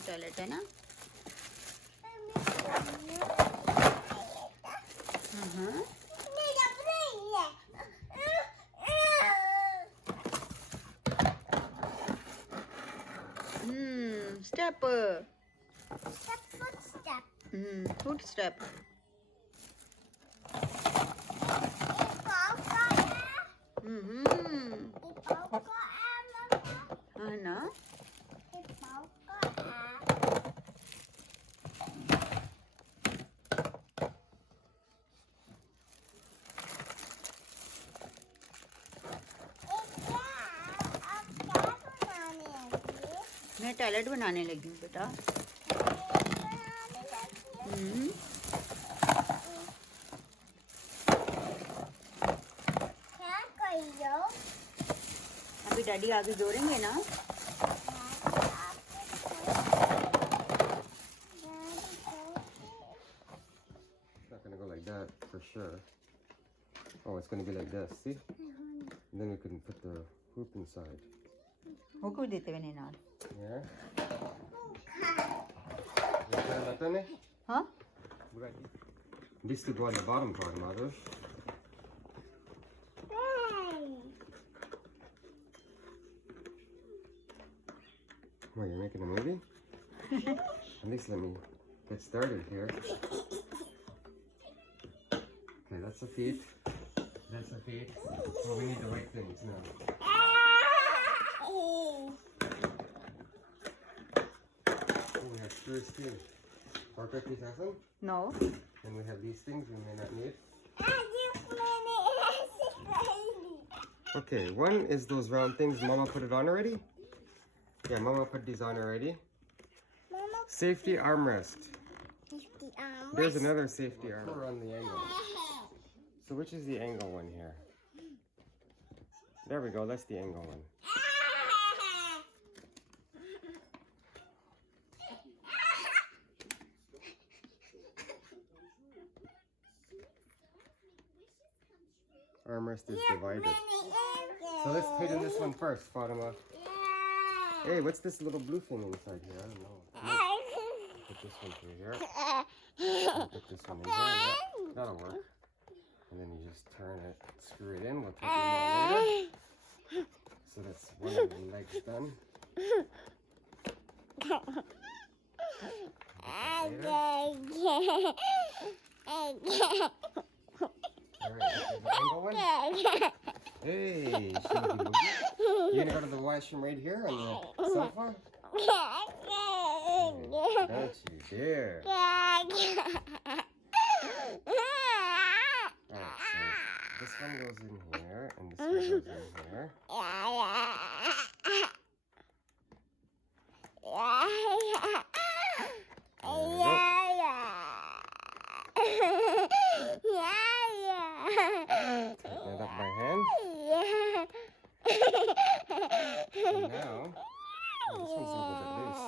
की टॉयलेट है ना? स्टेप फुट स्टेप है ना? मैं टॉयलेट बनाने लगी हूँ बेटा। अभी डैडी आगे जोड़ेंगे ना? It's not gonna go like that for sure. Oh, it's gonna be like this. See? And then we can put the hoop inside. वो क्यों देते मैंने नाल? Yeah. हाँ? This to go on the bottom part, mother. What, you're making a movie? At least let me get started here. Okay, that's the feet. That's the feet. Well, we need the right things now. Oh, we have screws too. Portrait piece has them? No. And we have these things we may not need. Okay, one is those round things. Mama put it on already? Yeah, Mama put these on already. Safety armrest. There's another safety armrest. We're on the angle. So which is the angle one here? There we go, that's the angle one. Armrest is divided. So let's tighten this one first, Fatima. Hey, what's this little blue thing inside here? I don't know. Put this one through here. Put this one in here. Yeah, that'll work. And then you just turn it, screw it in. We'll take them out later. So that's one of the legs done. Alright, hey, Shooty Boogie. You gonna go to the washroom right here on the sofa? Don't you dare. Alright, so this one goes in here, and this one goes in here. Tighten it up by hand. And now, oh, this one's a little bit loose.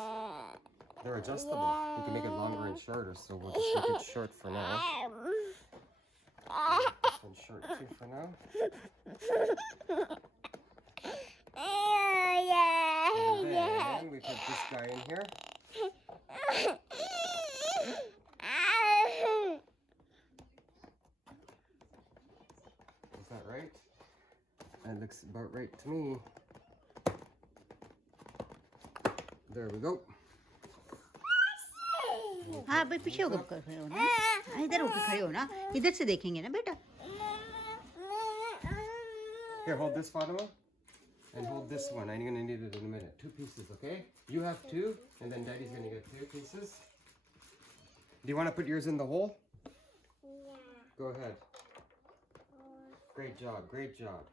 They're adjustable. You can make it longer and shorter, so we'll just make it short for now. This one's short too for now. And then we put this guy in here. Is that right? That looks about right to me. There we go. हाँ भाई पीछे होकर खड़े हो ना, इधर होकर खड़े हो ना, इधर से देखेंगे ना बेटा. Here, hold this, Fatima, and hold this one. I'm gonna need it in a minute. 2 pieces, okay? You have 2, and then Daddy's gonna get 2 pieces. Do you want to put yours in the hole? Yeah. Go ahead. Great job, great job.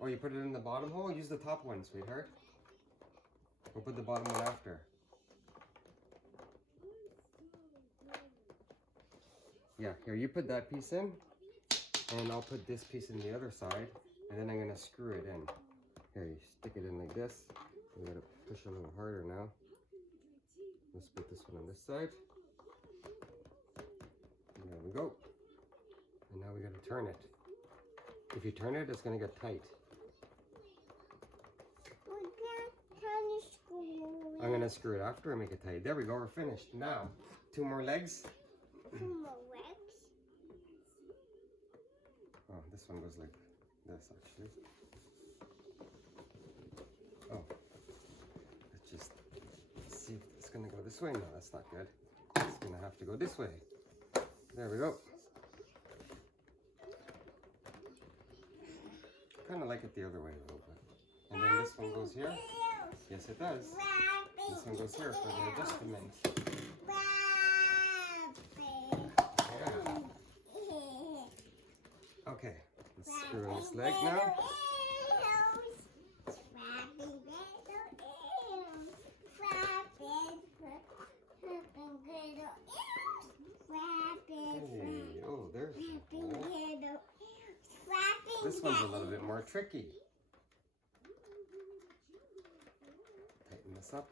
Oh, you put it in the bottom hole? Use the top one, sweetheart. We'll put the bottom one after. Yeah, here, you put that piece in, and I'll put this piece in the other side, and then I'm gonna screw it in. Here, you stick it in like this. We gotta push a little harder now. Let's put this one on this side. And there we go. And now we gotta turn it. If you turn it, it's gonna get tight. I'm gonna screw it after and make it tight. There we go, we're finished. Now, 2 more legs. 2 more legs. Oh, this one goes like this actually. Oh, let's just see if it's gonna go this way. No, that's not good. It's gonna have to go this way. There we go. Kind of like it the other way a little bit. And then this one goes here. Yes, it does. This one goes here for the adjustment. Yeah. Okay, let's screw in this leg now. Hey, oh, there's one. This one's a little bit more tricky. Tighten this up.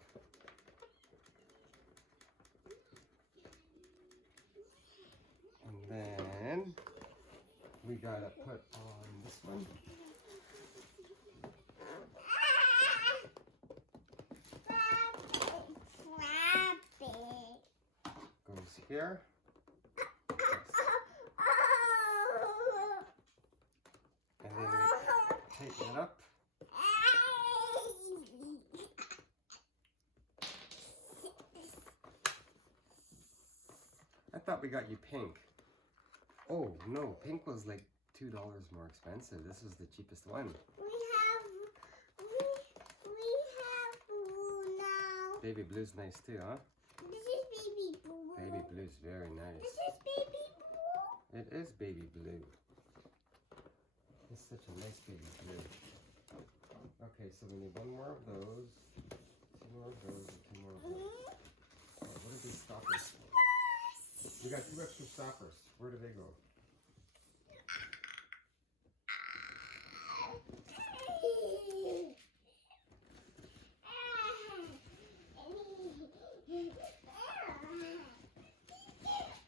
And then we gotta put on this one. Goes here. And then we tighten it up. I thought we got you pink. Oh no, pink was like $2 more expensive. This was the cheapest one. We have blue now. Baby blue's nice too, huh? This is baby blue. Baby blue's very nice. This is baby blue. It is baby blue. It's such a nice baby blue. Okay, so we need 1 more of those, 2 more of those, and 2 more of those. Oh, what are these stoppers? We got 2 extra stoppers. Where do they go?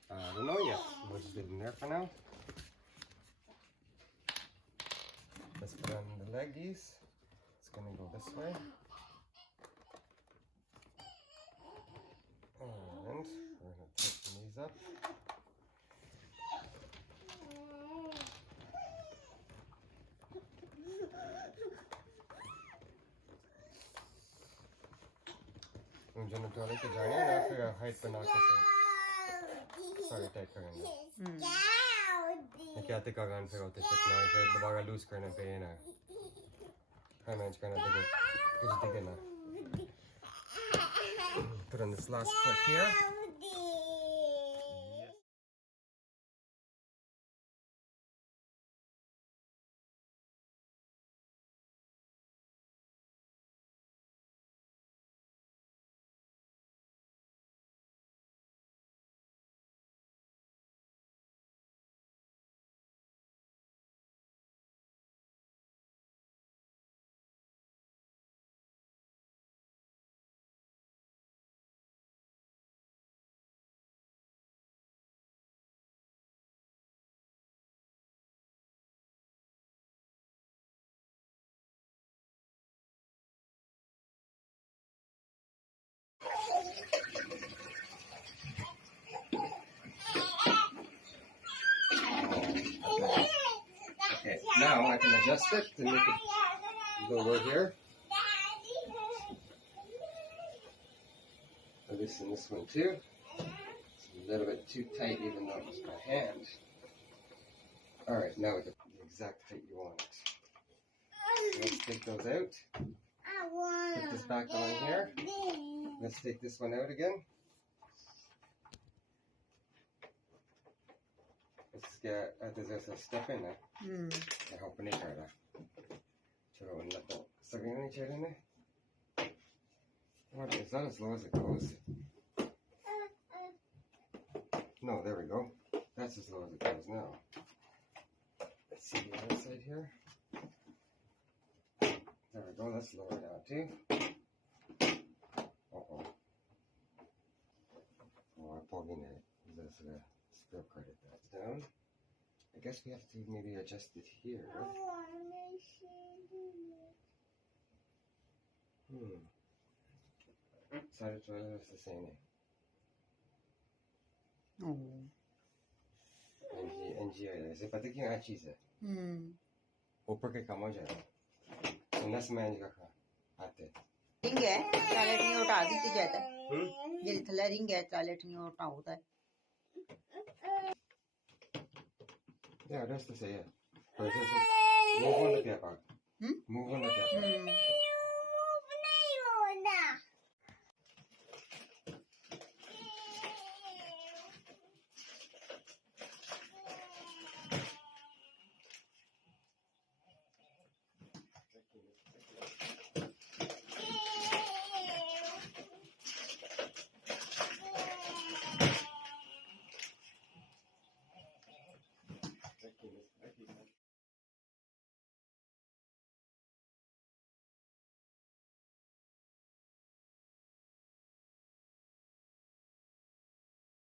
I don't know yet. We'll just leave them there for now. Let's put on the leggies. It's gonna go this way. And we're gonna tighten these up. मुझे तो वाले के जाने ना फिर height बना के सारी टाइट करेंगे मैं क्या ते कागन फिर होते कितना फिर दोबारा लूज करने पे ना हाई मैच करना तो कुछ दिखे ना put on this last foot here. Okay, now I can adjust it to make it go over here. So this and this one too. It's a little bit too tight even though it was my hand. Alright, now we get the exact height you want. So let's take those out. Put this back on here. Let's take this one out again. Let's get there's a step in there. I hope I need to throw in that. So we're going to check in there. What is that as low as it goes? No, there we go. That's as low as it goes now. Let's see the other side here. There we go, that's lower now too. Uh-oh. Oh, I plugged in it. That's still credit that down. I guess we have to maybe adjust it here. Side of toilet is the same. Oh. NG है पता क्या चीज़ है ऊपर के कमा जाए तो नस में का खा आते रिंग है टॉयलेट नहीं उठा दी थी जाता ये थल्ले रिंग है टॉयलेट नहीं उठा होता है Yeah, that's the say it. Move on the piapa. Move on the piapa.